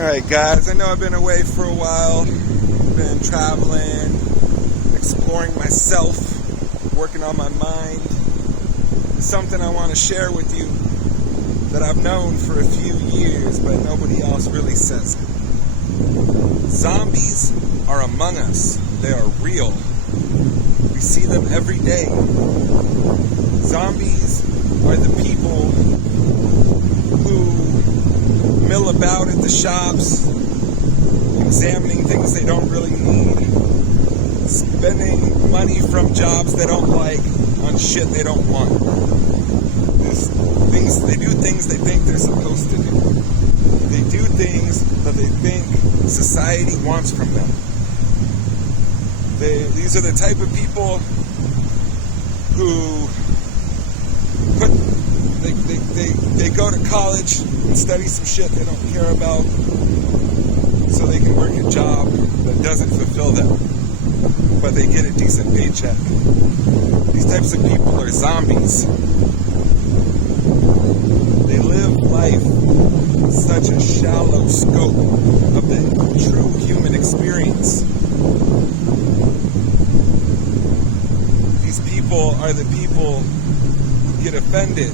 Alright guys, I know I've been away for a while, been traveling, exploring myself, working on my mind. It's something I want to share with you that I've known for a few years, but nobody else really says it. Zombies are among us. They are real. We see them every day. Zombies are the people who mill about at the shops, examining things they don't really need, spending money from jobs they don't like on shit they don't want. They do things they think they're supposed to do. They do things that they think society wants from them. These are the type of people who they go to college and study some shit they don't care about so they can work a job that doesn't fulfill them, but they get a decent paycheck. These types of people are zombies. They live life in such a shallow scope of the true human experience. These people are the people who get offended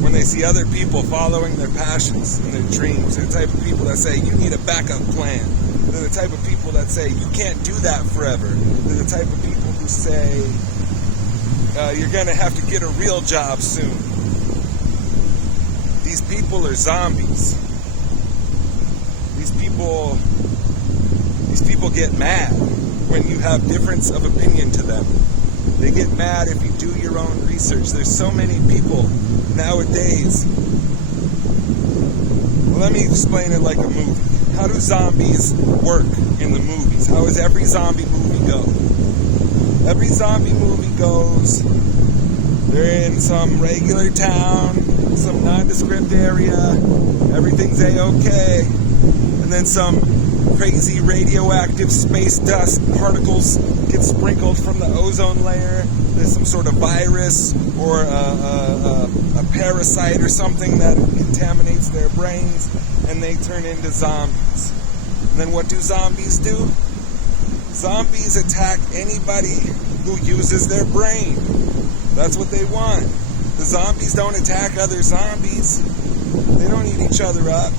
when they see other people following their passions and their dreams. They're the type of people that say, you need a backup plan. They're the type of people that say, you can't do that forever. They're the type of people who say, you're going to have to get a real job soon. These people are zombies. These people get mad when you have difference of opinion to them. They get mad if you do your own research. There's so many people nowadays. Well, let me explain it like a movie. How do zombies work in the movies? How does every zombie movie go? Every zombie movie goes, they're in some regular town, some nondescript area, everything's A-okay, and then some crazy radioactive space dust particles get sprinkled from the ozone layer. There's some sort of virus or a parasite or something that contaminates their brains, and they turn into zombies. And then what do zombies do? Zombies attack anybody who uses their brain. That's what they want. The zombies don't attack other zombies. They don't eat each other up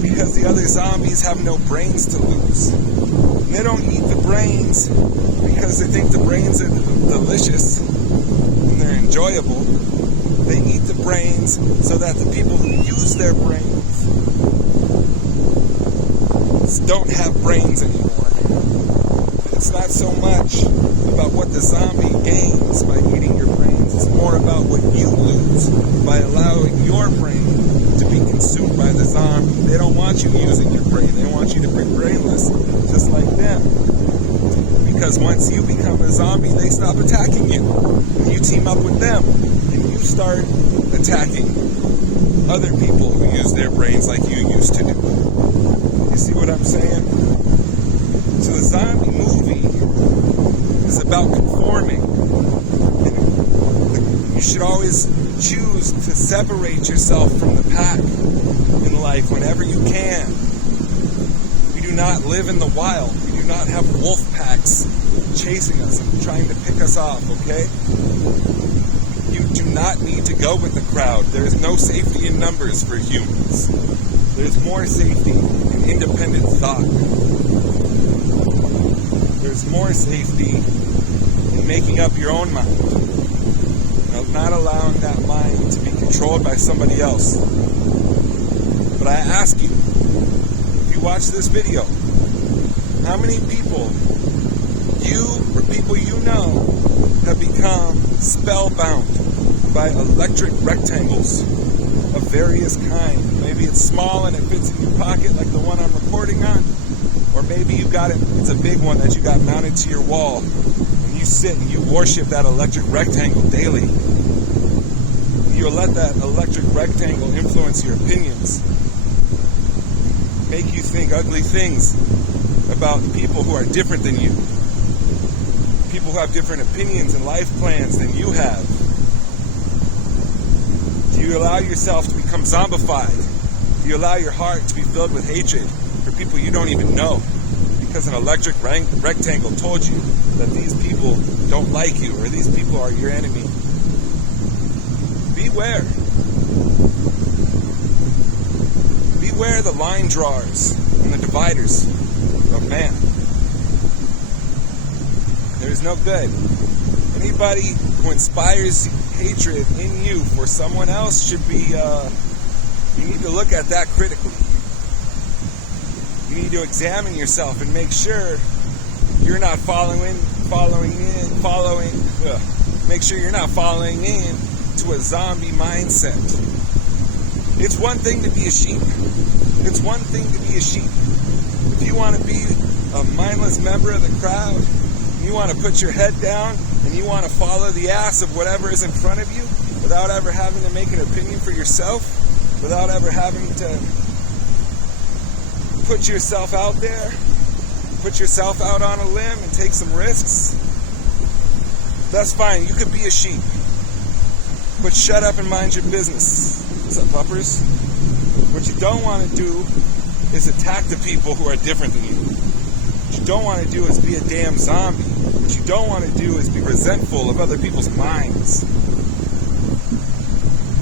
because the other zombies have no brains to lose. And they don't eat the brains because they think the brains are delicious and they're enjoyable. They eat the brains so that the people who use their brains don't have brains anymore. It's not so much about what the zombie gains by eating your brains. It's more about what you lose by allowing your brain to be consumed by the zombie. They don't want you using your brain. They want you to be brainless, just like them. Because once you become a zombie, they stop attacking you. And you team up with them. And you start attacking other people who use their brains like you used to do. You see what I'm saying? So the zombie movie is about conforming. And you should always choose to separate yourself from the pack in life whenever you can. We do not live in the wild. We do not have wolf packs chasing us and trying to pick us off, okay? You do not need to go with the crowd. There is no safety in numbers for humans. There's more safety in independent thought. There's more safety in making up your own mind, of not allowing that mind to be controlled by somebody else. But I ask you, if you watch this video, how many people, you or people you know, have become spellbound by electric rectangles of various kinds? Maybe it's small and it fits in your pocket like the one I'm recording on. Or maybe you got it, it's a big one that you got mounted to your wall, and you sit and you worship that electric rectangle daily. You let that electric rectangle influence your opinions, make you think ugly things about people who are different than you, people who have different opinions and life plans than you have. Do you allow yourself to become zombified Do you allow your heart to be filled with hatred for people you don't even know? Because an electric rectangle told you that these people don't like you or these people are your enemy. Beware. Beware the line drawers and the dividers of man. There is no good. Anybody who inspires hatred in you for someone else should be, you need to look at that critically. You need to examine yourself and make sure you're not make sure you're not falling in to a zombie mindset. It's one thing to be a sheep. It's one thing to be a sheep. If you want to be a mindless member of the crowd, you want to put your head down and you want to follow the ass of whatever is in front of you without ever having to make an opinion for yourself, without ever having to put yourself out there, put yourself out on a limb and take some risks, that's fine. You could be a sheep. But shut up and mind your business. What's up, puppers? What you don't want to do is attack the people who are different than you. What you don't want to do is be a damn zombie. What you don't want to do is be resentful of other people's minds.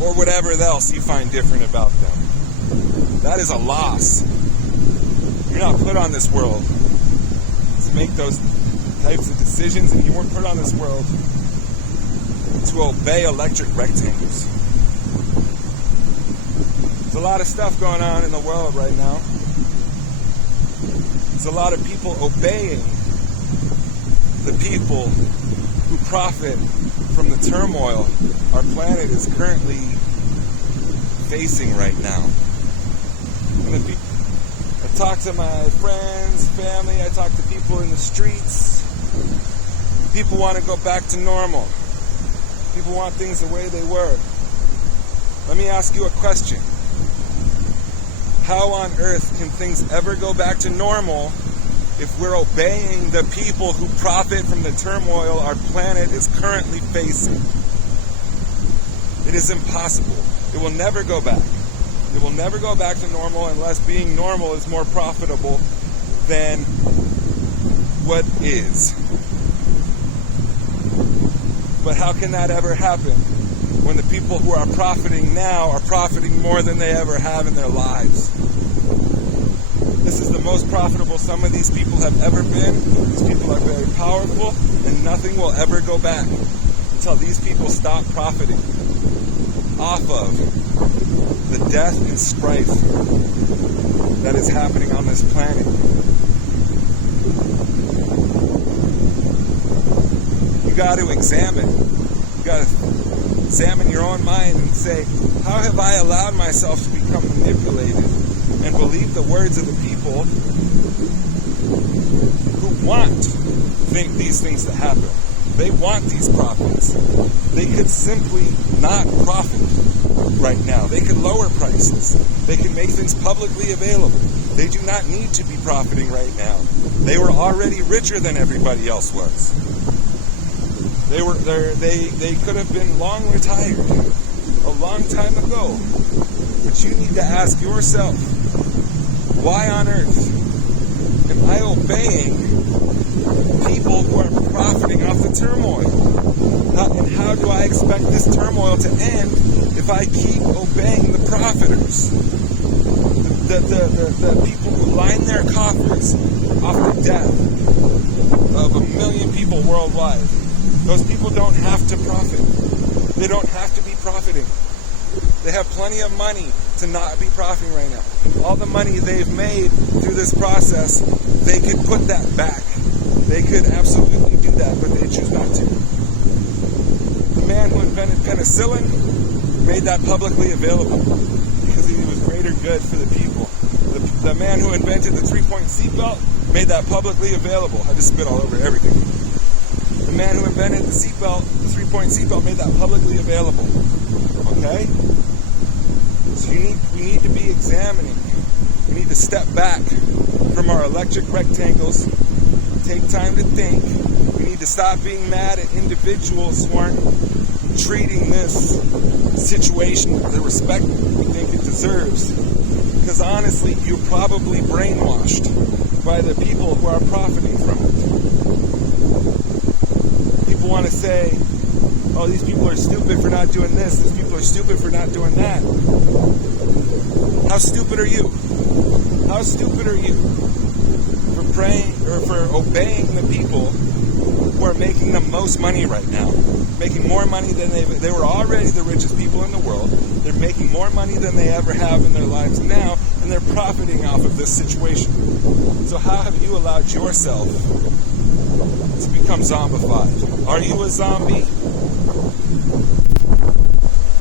Or whatever else you find different about them. That is a loss. You're not put on this world to make those types of decisions, and you weren't put on this world to obey electric rectangles. There's a lot of stuff going on in the world right now. There's a lot of people obeying the people who profit from the turmoil our planet is currently facing right now. I talk to my friends, family, I talk to people in the streets. People want to go back to normal. People want things the way they were. Let me ask you a question. How on earth can things ever go back to normal if we're obeying the people who profit from the turmoil our planet is currently facing? It is impossible. It will never go back. It will never go back to normal unless being normal is more profitable than what is. But how can that ever happen when the people who are profiting now are profiting more than they ever have in their lives? This is the most profitable some of these people have ever been. These people are very powerful, and nothing will ever go back until these people stop profiting off of the death and strife that is happening on this planet. You got to examine. You got to examine your own mind and say, how have I allowed myself to become manipulated and believe the words of the people who want these things to happen? They want these profits. They could simply not profit right now. They could lower prices. They could make things publicly available. They do not need to be profiting right now. They were already richer than everybody else was. They could have been long retired a long time ago. But you need to ask yourself, why on earth am I obeying people who are profiting off the turmoil? And how do I expect this turmoil to end if I keep obeying the profiters? The people who line their coffers off the death of 1 million people worldwide. Those people don't have to profit. They don't have to be profiting. They have plenty of money to not be profiting right now. All the money they've made through this process, they could put that back. They could absolutely do that, but they choose not to. The man who invented penicillin made that publicly available because he was greater good for the people. The man who invented the 3-point seatbelt made that publicly available. I just spit all over everything. The man who invented the seatbelt, the 3-point seatbelt, made that publicly available. Okay? So we need to be examining. We need to step back from our electric rectangles, take time to think. We need to stop being mad at individuals who aren't treating this situation with the respect we think it deserves. Because honestly, you're probably brainwashed by the people who are profiting from it. People want to say, oh, these people are stupid for not doing this, these people are stupid for not doing that. How stupid are you? How stupid are you for praying or for obeying the people who are making the most money right now? Making more money than they were already the richest people in the world. They're making more money than they ever have in their lives now, and they're profiting off of this situation. So how have you allowed yourself to become zombified? Are you a zombie?